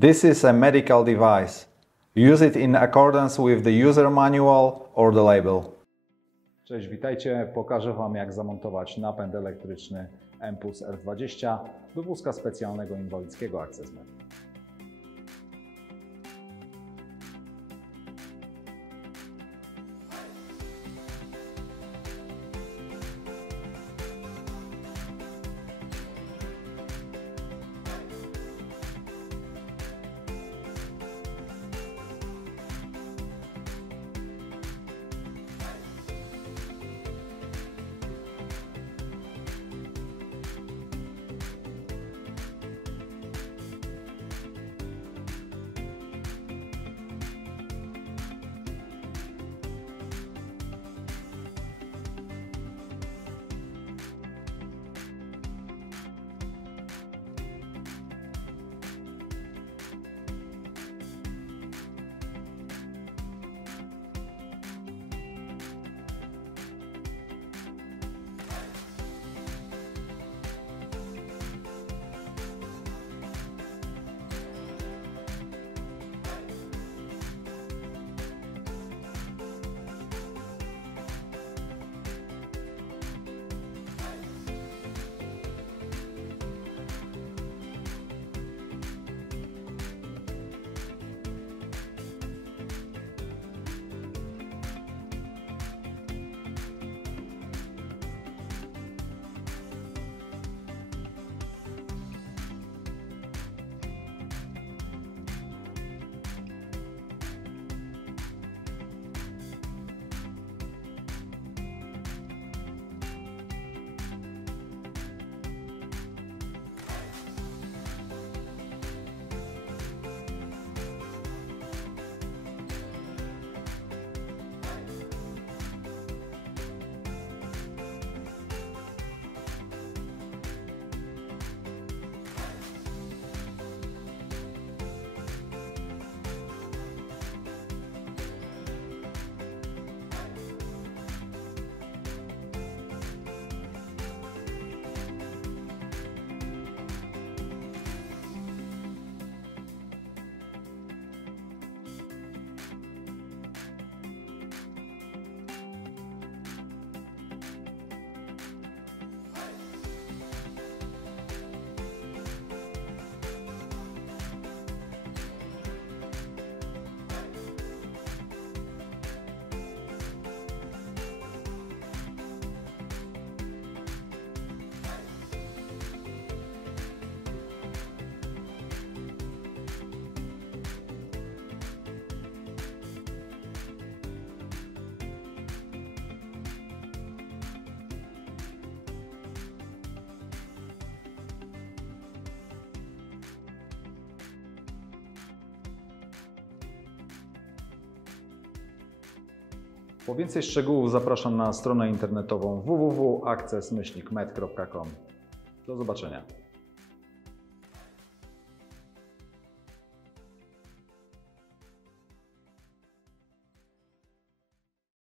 This is a medical device. Use it in accordance with the user manual or the label. Cześć, witajcie. Pokażę Wam, jak zamontować napęd elektryczny mPulse R20 do wózka specjalnego inwalidzkiego AccessMed. Po więcej szczegółów zapraszam na stronę internetową www.access-med.com. Do zobaczenia.